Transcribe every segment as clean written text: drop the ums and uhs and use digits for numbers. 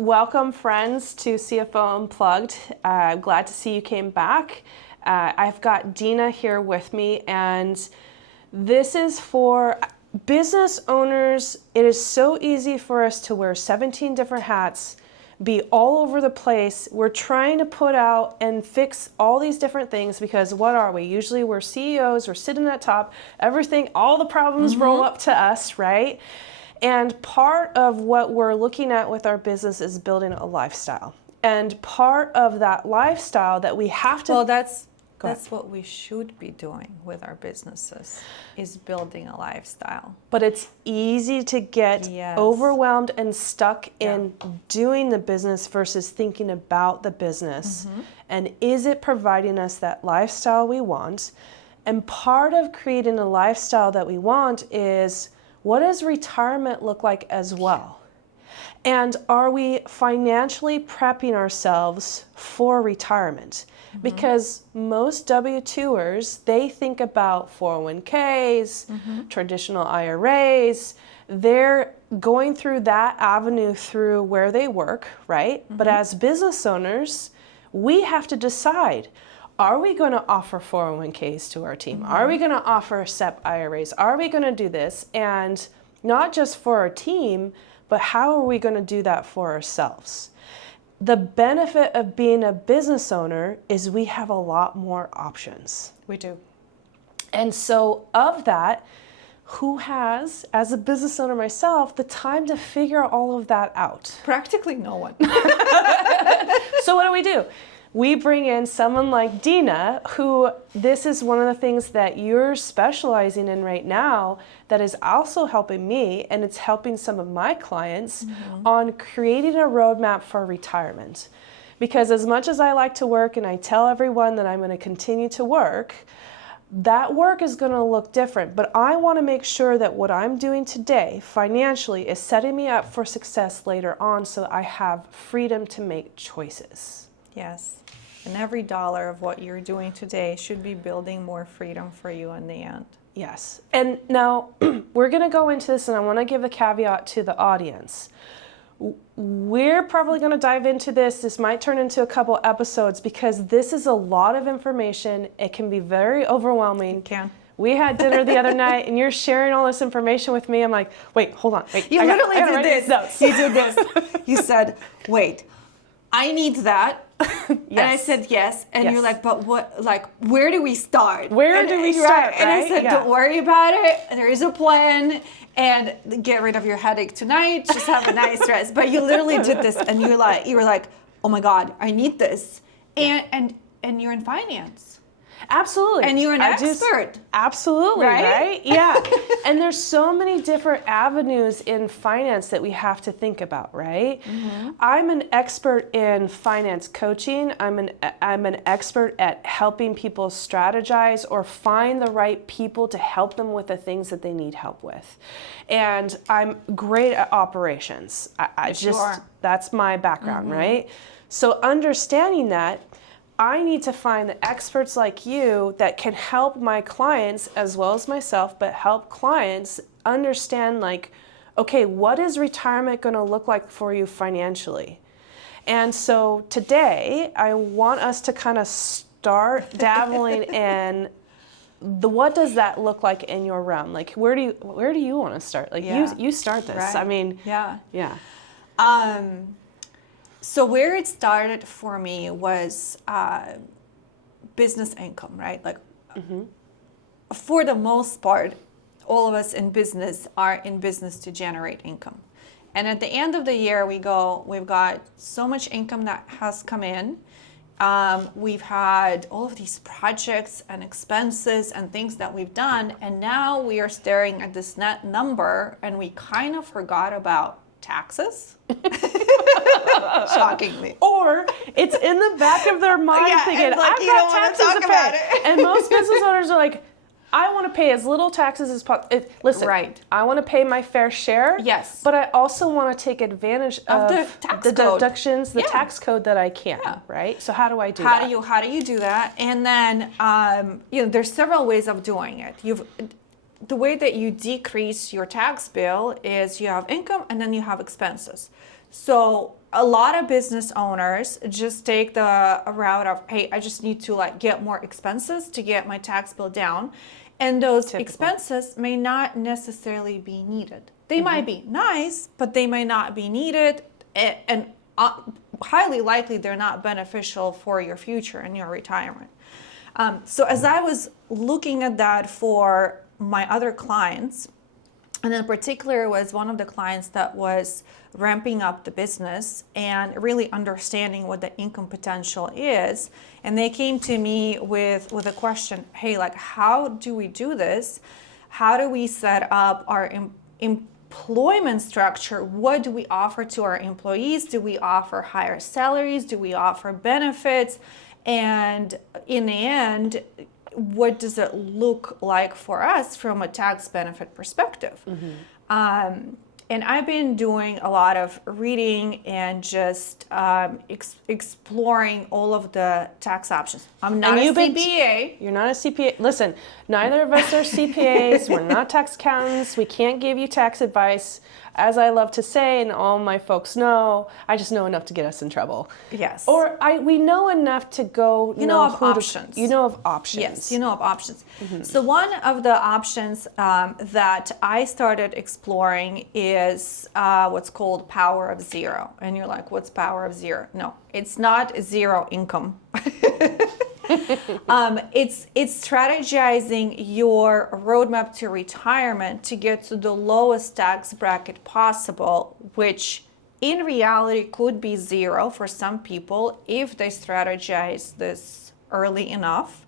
welcome friends to CFO Unplugged. I'm glad to see you came back. I've got Dina here with me, and this is for business owners. It is so easy for us to wear 17 different hats, be all over the place. We're trying to put out and fix all these different things because what are we? Usually we're CEOs, we're sitting at top, everything, all the problems roll up to us, right? And part of what we're looking at with our business is building a lifestyle. And part of that lifestyle that we have to... Well, that's what we should be doing with our businesses, is building a lifestyle. But it's easy to get overwhelmed and stuck in doing the business versus thinking about the business. And is it providing us that lifestyle we want? And part of creating a lifestyle that we want is, what does retirement look like as well? And are we financially prepping ourselves for retirement? Because most W-2ers, they think about 401ks, traditional IRAs. They're going through that avenue through where they work, right? But as business owners, we have to decide, are we going to offer 401ks to our team? Are we going to offer SEP IRAs? Are we going to do this? And not just for our team, but how are we going to do that for ourselves? The benefit of being a business owner is we have a lot more options. We do. And so of that, who has, as a business owner myself, the time to figure all of that out? Practically no one. So what do? We bring in someone like Dina, who this is one of the things that you're specializing in right now that is also helping me, and it's helping some of my clients on creating a roadmap for retirement. Because as much as I like to work and I tell everyone that I'm going to continue to work, that work is going to look different. But I want to make sure that what I'm doing today financially is setting me up for success later on, so I have freedom to make choices. Yes. And every dollar of what you're doing today should be building more freedom for you in the end. Yes. And now we're going to go into this, and I want to give a caveat to the audience. We're probably going to dive into this. This might turn into a couple episodes because this is a lot of information. It can be very overwhelming. It can. We had dinner the other night, and you're sharing all this information with me. I'm like, wait, hold on. Wait, you literally did this. You did this. You said, wait, I need that. And I said yes, and you're like, but what? Like, where do we start? Where do we start? Right? And I said, don't worry about it. There is a plan, and get rid of your headache tonight. Just have a nice rest. But you literally did this, and you were like, oh my God, I need this, and you're in finance. Absolutely. And you're an expert. Absolutely, right? Yeah. And there's so many different avenues in finance that we have to think about, right? I'm an expert in finance coaching. I'm an expert at helping people strategize or find the right people to help them with the things that they need help with. And I'm great at operations. That's my background, right? So understanding that, I need to find the experts like you that can help my clients as well as myself, but help clients understand, like, okay, what is retirement going to look like for you financially? And so today I want us to kind of start dabbling in what does that look like in your realm? Like, where do you want to start? Like, you start this. Right. I mean, yeah. So where it started for me was business income, right? Like for the most part, all of us in business are in business to generate income. And at the end of the year, we've got so much income that has come in. We've had all of these projects and expenses and things that we've done. And now we are staring at this net number, and we kind of forgot about taxes. Shockingly. Or it's in the back of their mind thinking, like, I've got taxes to pay. And most business owners are like, I want to pay as little taxes as possible. Listen, I want to pay my fair share. Yes. But I also want to take advantage of the tax the code. deductions, the tax code that I can, right? So how do I do that? How do you do that? And then, there's several ways of doing it. The way that you decrease your tax bill is you have income and then you have expenses. So a lot of business owners just take the route of, hey, I just need to like get more expenses to get my tax bill down. And those Typical. expenses may not necessarily be needed. They might be nice, but they might not be needed. And highly likely they're not beneficial for your future and your retirement. So as I was looking at that for my other clients, and in particular was one of the clients that was ramping up the business and really understanding what the income potential is. And they came to me with a question, hey, like, how do we do this? How do we set up our employment structure? What do we offer to our employees? Do we offer higher salaries? Do we offer benefits? And in the end, what does it look like for us from a tax benefit perspective? And I've been doing a lot of reading and just exploring all of the tax options. I'm not a CPA. You're not a CPA. Listen, neither of us are CPAs. We're not tax accountants. We can't give you tax advice. As I love to say, and all my folks know, I just know enough to get us in trouble. Yes. Or we know enough to go. You know of options. You know of options. Yes, you know of options. So one of the options that I started exploring is what's called power of zero. And you're like, what's power of zero? No, it's not zero income. It's strategizing your roadmap to retirement to get to the lowest tax bracket possible, which in reality could be zero for some people if they strategize this early enough.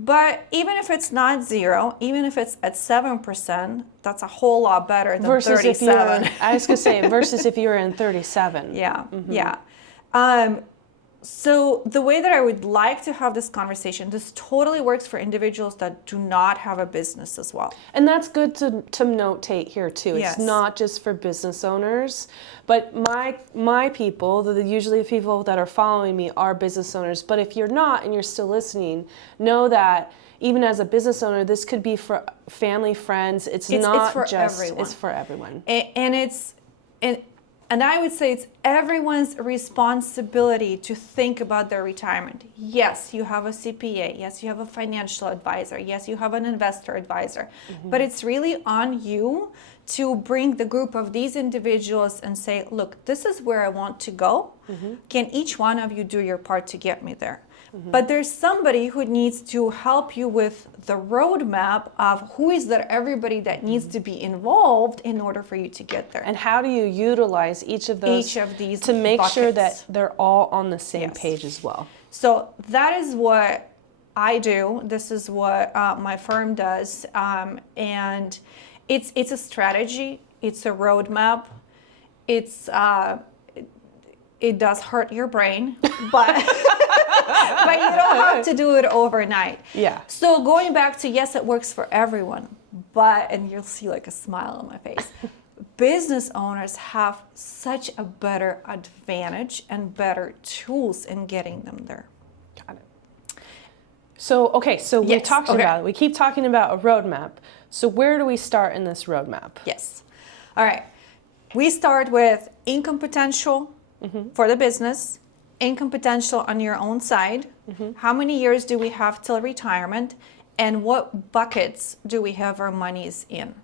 But even if it's not zero, even if it's at 7%, that's a whole lot better than versus 37. I was going to say, versus if you were in 37. Yeah, yeah. So the way that I would like to have this conversation, this totally works for individuals that do not have a business as well. And that's good to notate here too. It's Yes. not just for business owners, but my people, usually the people that are following me are business owners. But if you're not and you're still listening, know that even as a business owner, this could be for family, friends. It's not for just everyone. It's for everyone. And I would say it's everyone's responsibility to think about their retirement. Yes, you have a CPA. Yes, you have a financial advisor. Yes, you have an investor advisor. But it's really on you to bring the group of these individuals and say, look, this is where I want to go. Can each one of you do your part to get me there? But there's somebody who needs to help you with the roadmap of who is that everybody that needs to be involved in order for you to get there. And how do you utilize each of these to make sure that they're all on the same page as well? So that is what I do. This is what my firm does. And it's a strategy. It's a roadmap. It does hurt your brain, but but you don't have to do it overnight. Yeah. So going back to, yes, it works for everyone, and you'll see like a smile on my face. Business owners have such a better advantage and better tools in getting them there. Got it. So, okay, so we talked about it. We keep talking about a roadmap. So where do we start in this roadmap? Yes. All right. We start with income potential for the business, income potential on your own side. How many years do we have till retirement? And what buckets do we have our monies in?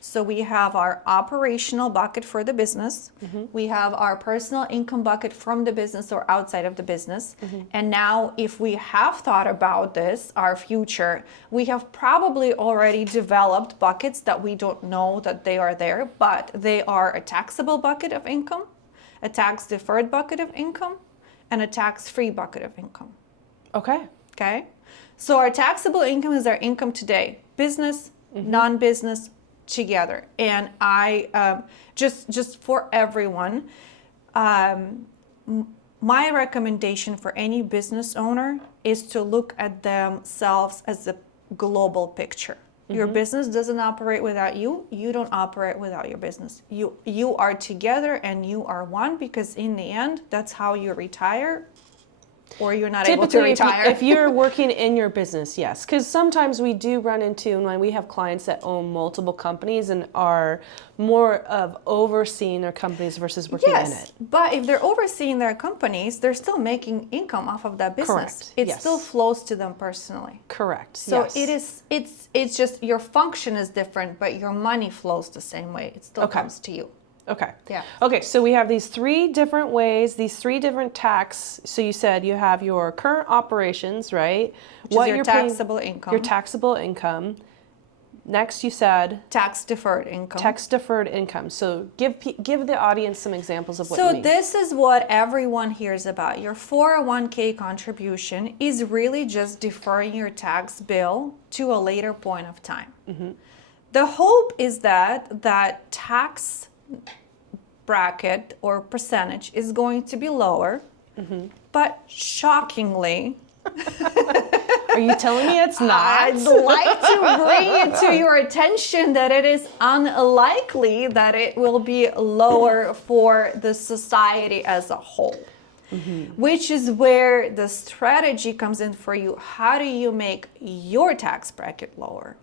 So we have our operational bucket for the business. We have our personal income bucket from the business or outside of the business. And now if we have thought about this, our future, we have probably already developed buckets that we don't know that they are there, but they are a taxable bucket of income, a tax-deferred bucket of income, and a tax-free bucket of income. Okay? So our taxable income is our income today. Business, non-business, together. And I, just for everyone, my recommendation for any business owner is to look at themselves as a global picture. Your business doesn't operate without you. You don't operate without your business. You are together and you are one, because in the end, that's how you retire. or you're not able to Typically, retire. if you're working in your business, yes. Because sometimes we do run into, when we have clients that own multiple companies and are more of overseeing their companies versus working in it. But if they're overseeing their companies, they're still making income off of that business. Correct. It Yes. still flows to them personally. Correct. So yes. it's just your function is different, but your money flows the same way. It still comes to you. Okay. Yeah. Okay, so we have these 3 different ways, these 3 different tax. So you said you have your current operations, right? Which is your taxable income. Your taxable income. Next, you said Tax-deferred income. tax-deferred income. So give the audience some examples of what you So mean. this is what everyone hears about. Your 401k contribution is really just deferring your tax bill to a later point of time. The hope is that that tax bracket or percentage is going to be lower, but shockingly, Are you telling me it's not? I'd like to bring it to your attention that it is unlikely that it will be lower for the society as a whole. Which is where the strategy comes in for you. How do you make your tax bracket lower?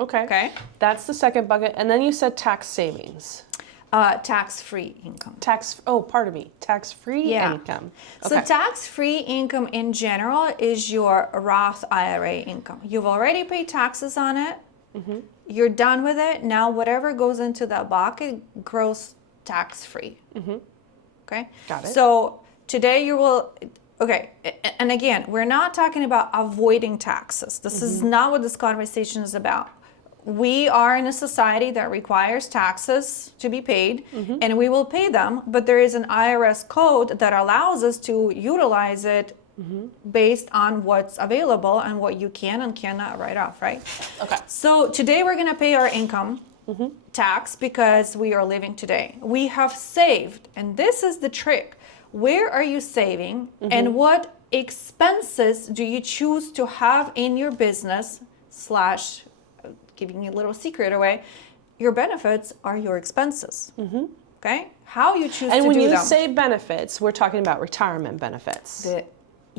Okay. Okay. That's the second bucket. And then you said tax savings. Tax-free income. Tax-free Yeah. income. So Okay. tax-free income in general is your Roth IRA income. You've already paid taxes on it. You're done with it. Now whatever goes into that bucket grows tax-free. Okay? Got it. So today you will, okay, and again, we're not talking about avoiding taxes. This is not what this conversation is about. We are in a society that requires taxes to be paid, and we will pay them, but there is an IRS code that allows us to utilize it based on what's available and what you can and cannot write off, right? Okay. So today we're going to pay our income tax because we are living today. We have saved, and this is the trick. Where are you saving, and what expenses do you choose to have in your business / giving you a little secret away, your benefits are your expenses. Okay? How you choose to do them. And when you say benefits, we're talking about retirement benefits.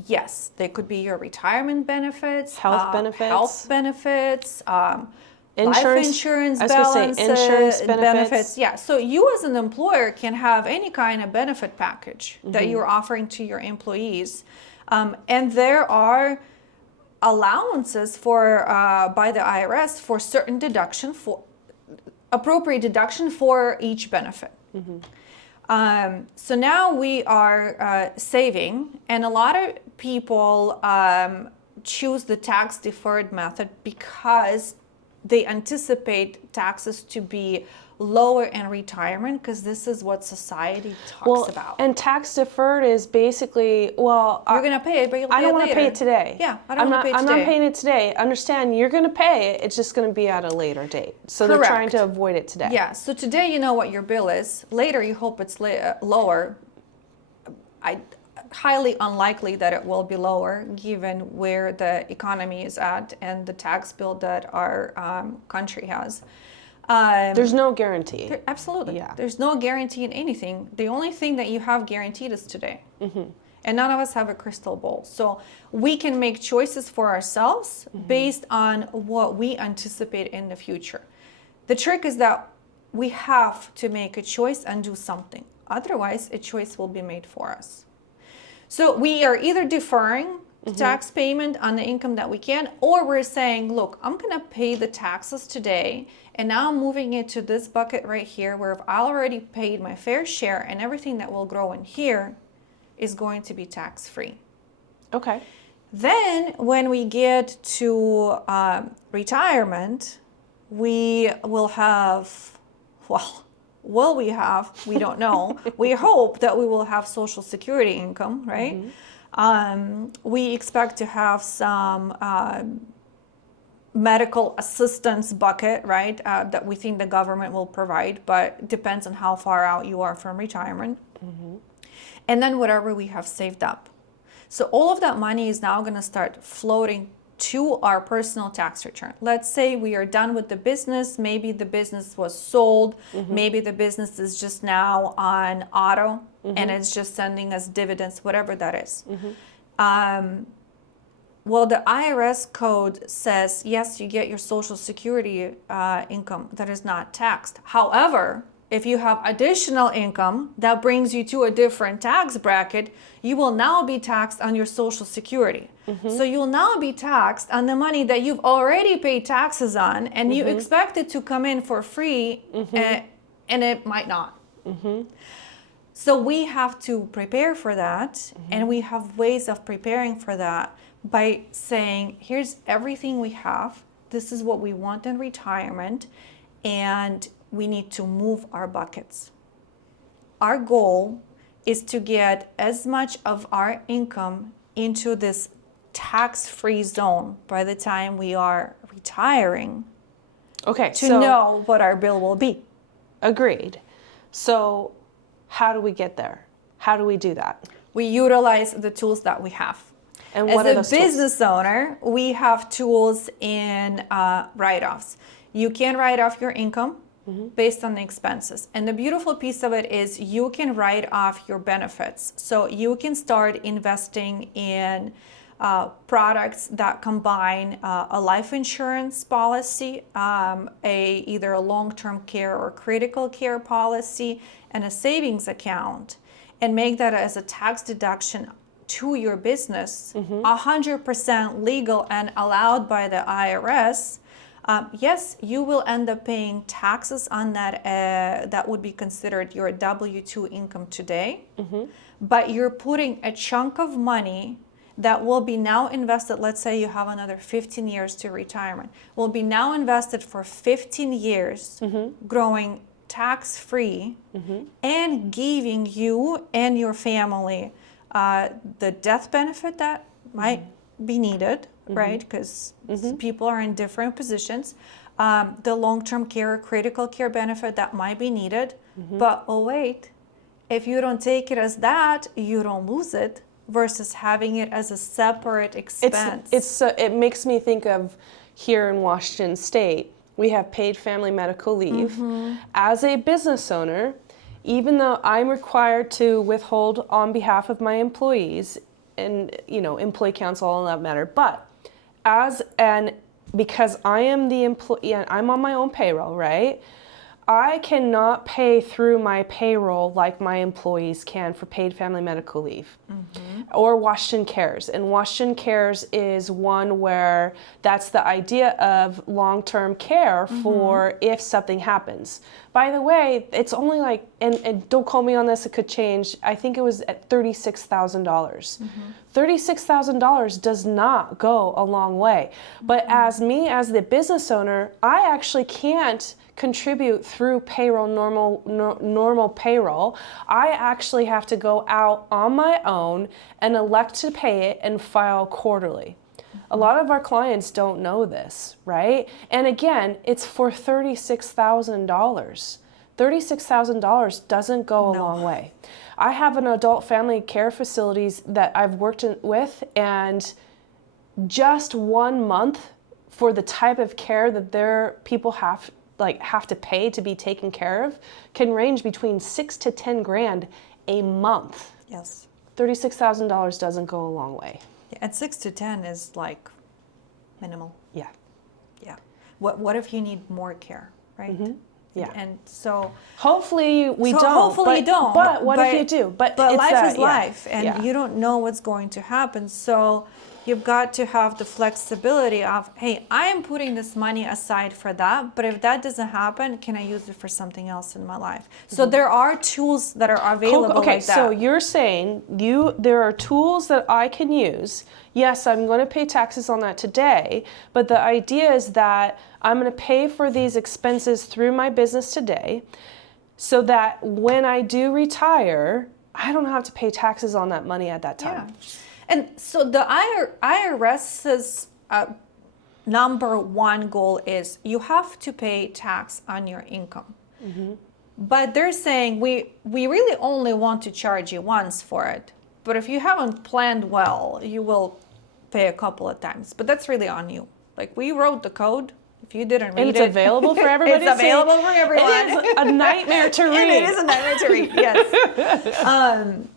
Yes, they could be your retirement benefits, Health benefits. Life insurance I was gonna say insurance benefits. Yeah, so you as an employer can have any kind of benefit package that you're offering to your employees. And there are allowances for by the IRS for certain deduction, for appropriate deduction for each benefit. So now we are saving, and a lot of people choose the tax deferred method because they anticipate taxes to be lower in retirement, because this is what society talks about. And tax deferred is basically, well, You're going to pay it, but you'll pay it I don't want to later. pay it today. Yeah, I don't want to pay it I'm today. not paying it today. Understand, you're going to pay it. It's just going to be at a later date. So they're trying to avoid it today. Yeah, so today you know what your bill is. Later you hope it's lower. Highly unlikely that it will be lower given where the economy is at and the tax bill that our country has. There's no guarantee. Absolutely. Yeah. There's no guarantee in anything. The only thing that you have guaranteed is today. And none of us have a crystal ball. So we can make choices for ourselves based on what we anticipate in the future. The trick is that we have to make a choice and do something. Otherwise, a choice will be made for us. So we are either deferring the tax payment on the income that we can, or we're saying, look, I'm going to pay the taxes today, and now I'm moving it to this bucket right here where I've already paid my fair share, and everything that will grow in here is going to be tax-free. Okay. Then when we get to retirement, we will have, we don't know. We hope that we will have Social Security income, right? We expect to have some medical assistance bucket, right? That we think the government will provide, but it depends on how far out you are from retirement. And then whatever we have saved up. So all of that money is now going to start floating to our personal tax return. Let's say we are done with the business. Maybe the business was sold. Maybe the business is just now on auto and it's just sending us dividends, whatever that is. Well, the IRS code says, yes, you get your Social Security income that is not taxed. However, if you have additional income that brings you to a different tax bracket, you will now be taxed on your Social Security. So you'll now be taxed on the money that you've already paid taxes on, and you expect it to come in for free, and it might not. So we have to prepare for that, and we have ways of preparing for that by saying, here's everything we have. This is what we want in retirement, and we need to move our buckets. Our goal is to get as much of our income into this tax-free zone by the time we are retiring. Okay, to know what our bill will be. Agreed. So how do we get there? How do we do that? We utilize the tools that we have. And what are those As a business owner, we have tools in write-offs. You can write off your income based on the expenses. And the beautiful piece of it is you can write off your benefits. So you can start investing in products that combine a life insurance policy, either a long-term care or critical care policy, and a savings account, and make that as a tax deduction to your business, 100% legal and allowed by the IRS. Yes, you will end up paying taxes on that. That would be considered your W-2 income today. But you're putting a chunk of money that will be now invested. Let's say you have another 15 years to retirement. Will be now invested for 15 years, growing tax-free, and giving you and your family the death benefit that might be needed, right? Because people are in different positions. The long-term care, critical care benefit that might be needed. But oh wait, if you don't take it as that, you don't lose it, versus having it as a separate expense. It makes me think of here in Washington State, we have paid family medical leave. As a business owner, even though I'm required to withhold on behalf of my employees and, employee council, all that matter, but because I am the employee and I'm on my own payroll, right? I cannot pay through my payroll like my employees can for paid family medical leave or Washington Cares. And Washington Cares is one where that's the idea of long-term care for if something happens. By the way, it's only like, and don't quote me on this, it could change. I think it was at $36,000. $36,000 does not go a long way. But as the business owner, I actually can't contribute through payroll, normal payroll. I actually have to go out on my own and elect to pay it and file quarterly. A lot of our clients don't know this, right? And again, it's for $36,000. $36,000 doesn't go a long way. I have an adult family care facilities that I've worked with, and just 1 month for the type of care that their people have to pay to be taken care of can range between $6,000 to $10,000 a month. Yes. $36,000 doesn't go a long way. And 6 to 10 is like minimal. Yeah. Yeah. What if you need more care, right? Yeah. And so hopefully we don't. Hopefully you don't. But what if you do? But life is life, and you don't know what's going to happen. So you've got to have the flexibility of, hey, I am putting this money aside for that, but if that doesn't happen, can I use it for something else in my life? So there are tools that are available like that. So you're saying there are tools that I can use. Yes, I'm going to pay taxes on that today, but the idea is that I'm going to pay for these expenses through my business today so that when I do retire, I don't have to pay taxes on that money at that time. Yeah. And so the IRS's number one goal is you have to pay tax on your income. But they're saying we really only want to charge you once for it. But if you haven't planned well, you will pay a couple of times, but that's really on you. Like, we wrote the code. If you didn't read and it's available for everybody. It's available for everyone. It is a nightmare to read. And it is a nightmare to read, yes.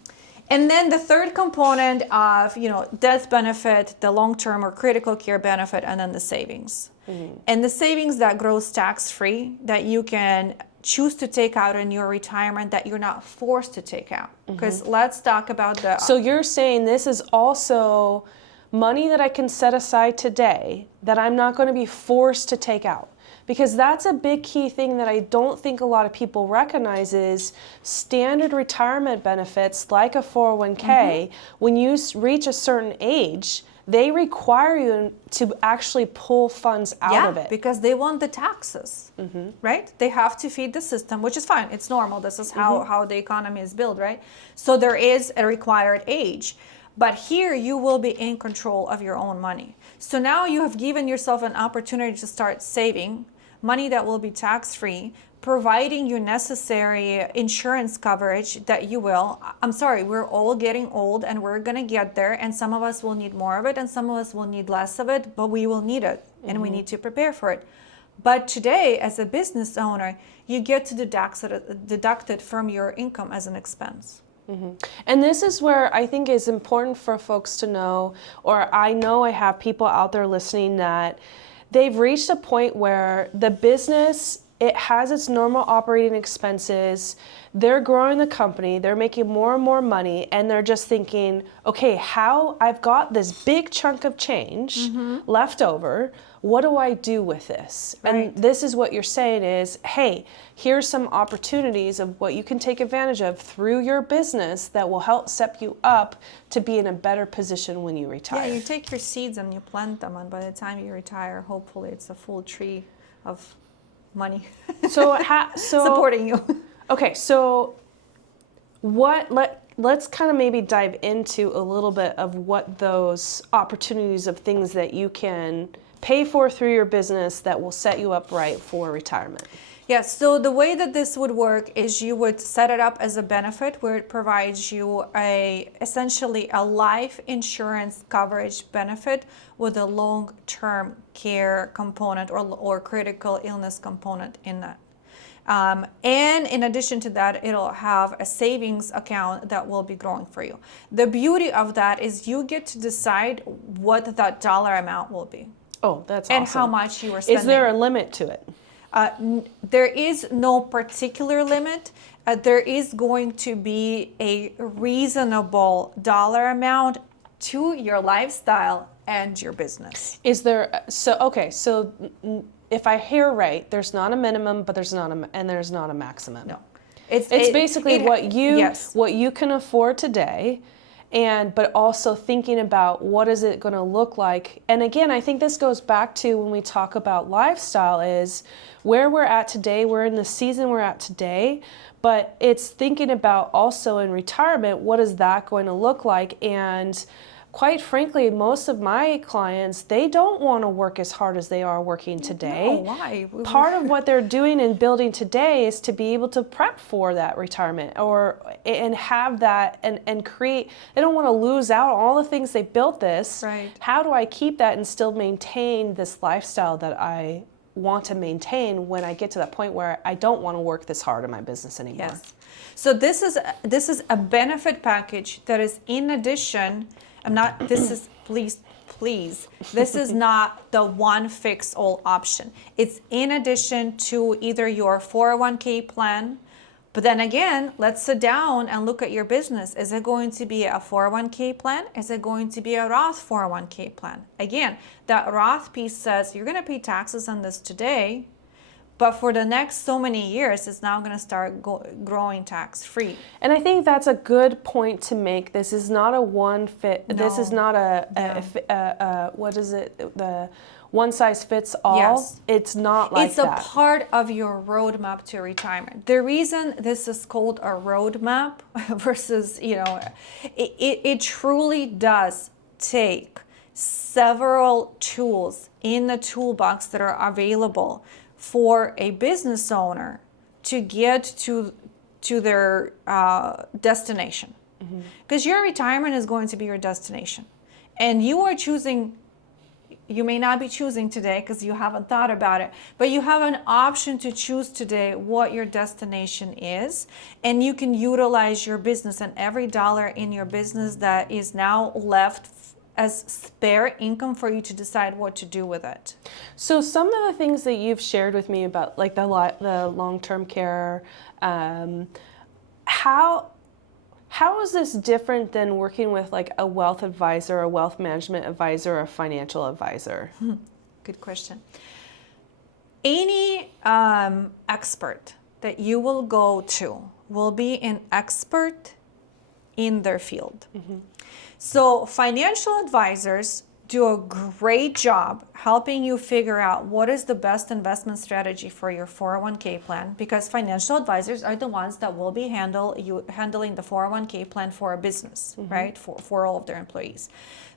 And then the third component of, death benefit, the long-term or critical care benefit, and then the savings. Mm-hmm. And the savings that grows tax-free, that you can choose to take out in your retirement, that you're not forced to take out. Because let's talk about the... So you're saying this is also money that I can set aside today that I'm not going to be forced to take out. Because that's a big key thing that I don't think a lot of people recognize is standard retirement benefits like a 401k, when you reach a certain age, they require you to actually pull funds out of it. Because they want the taxes, right? They have to feed the system, which is fine. It's normal. This is how the economy is built, right? So there is a required age. But here you will be in control of your own money. So now you have given yourself an opportunity to start saving money that will be tax-free, providing you necessary insurance coverage that you will. I'm sorry, we're all getting old and we're going to get there, and some of us will need more of it and some of us will need less of it, but we will need it and we need to prepare for it. But today, as a business owner, you get to deduct it from your income as an expense. And this is where I think it's important for folks to know, or I know I have people out there listening that they've reached a point where the business, it has its normal operating expenses, they're growing the company, they're making more and more money, and they're just thinking, okay, how I've got this big chunk of change left over, what do I do with this? Right. And this is what you're saying is, hey, here's some opportunities of what you can take advantage of through your business that will help set you up to be in a better position when you retire. Yeah, you take your seeds and you plant them, and by the time you retire, hopefully it's a full tree of money So supporting you. Okay, so let's kind of maybe dive into a little bit of what those opportunities of things that you can pay for through your business that will set you up right for retirement. Yes, so the way that this would work is you would set it up as a benefit where it provides you essentially a life insurance coverage benefit with a long-term care component or critical illness component in that. And in addition to that, it'll have a savings account that will be growing for you. The beauty of that is you get to decide what that dollar amount will be. Oh, that's awesome. And how much you are spending. Is there a limit to it? There is no particular limit. There is going to be a reasonable dollar amount to your lifestyle and your business. Is there, so if I hear right, there's not a minimum, but there's not a maximum. No. It's basically what you can afford today, but also thinking about what is it going to look like. And again, I think this goes back to when we talk about lifestyle is where we're at today, we're in the season we're at today, but it's thinking about also in retirement, what is that going to look like? And quite frankly, most of my clients, they don't want to work as hard as they are working today. No, why? Part of what they're doing and building today is to be able to prep for that retirement and have that and create. They don't want to lose out on all the things they built this. Right. How do I keep that and still maintain this lifestyle that I want to maintain when I get to that point where I don't want to work this hard in my business anymore? Yes. So this is a benefit package that is in addition. Please, this is not the one fix all option. It's in addition to either your 401k plan, but then again, let's sit down and look at your business. Is it going to be a 401k plan? Is it going to be a Roth 401k plan? Again, that Roth piece says you're going to pay taxes on this today, but for the next so many years, it's now going to start growing tax-free. And I think that's a good point to make. This is not a one fit. No. This is not what is it? The one size fits all. Yes. It's not like that. It's a part of your roadmap to retirement. The reason this is called a roadmap versus, it truly does take several tools in the toolbox that are available for a business owner to get to their destination. Because your retirement is going to be your destination. and you are choosing, you may not be choosing today because you haven't thought about it, but you have an option to choose today what your destination is, and you can utilize your business and every dollar in your business that is now left as spare income for you to decide what to do with it. So some of the things that you've shared with me about like the long-term care, how is this different than working with like a wealth advisor, a wealth management advisor, or a financial advisor? Good question. Any expert that you will go to will be an expert in their field. So financial advisors do a great job helping you figure out what is the best investment strategy for your 401k plan, because financial advisors are the ones that will be handling the 401k plan for a business, right? For all of their employees.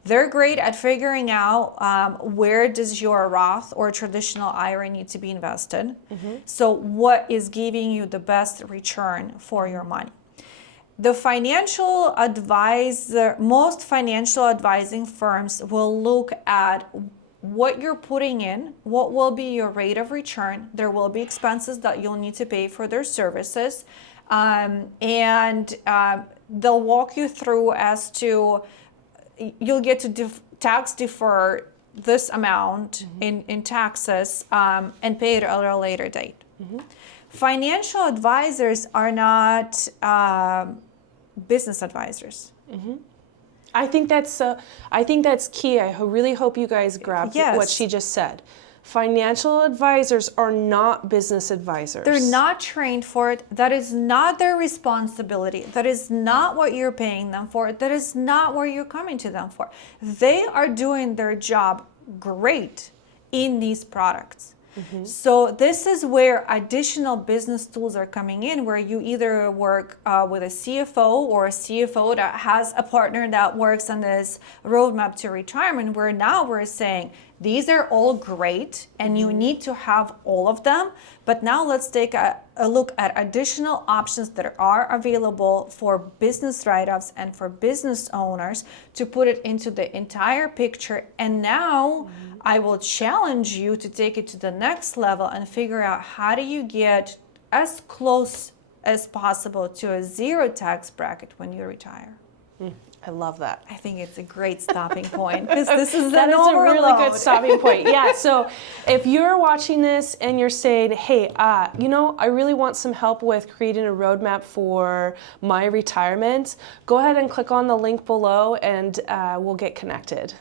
They're great at figuring out where does your Roth or traditional IRA need to be invested. So what is giving you the best return for your money? The financial advisor, most financial advising firms will look at what you're putting in, what will be your rate of return. There will be expenses that you'll need to pay for their services. And they'll walk you through as to, you'll get to tax defer this amount in taxes and pay it at a later date. Financial advisors are not business advisors. I think that's key. I really hope you guys grabbed what she just said. Financial advisors are not business advisors. They're not trained for it. That is not their responsibility. That is not what you're paying them for. That is not what you're coming to them for. They are doing their job great in these products. So this is where additional business tools are coming in, where you either work with a CFO or a CFO that has a partner that works on this roadmap to retirement, where now we're saying these are all great and you need to have all of them. But now let's take a look at additional options that are available for business write-offs and for business owners to put it into the entire picture. And now I will challenge you to take it to the next level and figure out how do you get as close as possible to a zero tax bracket when you retire. I love that. I think it's a great stopping point, because this is that is a really good overload. stopping point. Yeah. So if you're watching this and you're saying, hey, I really want some help with creating a roadmap for my retirement, go ahead and click on the link below and we'll get connected.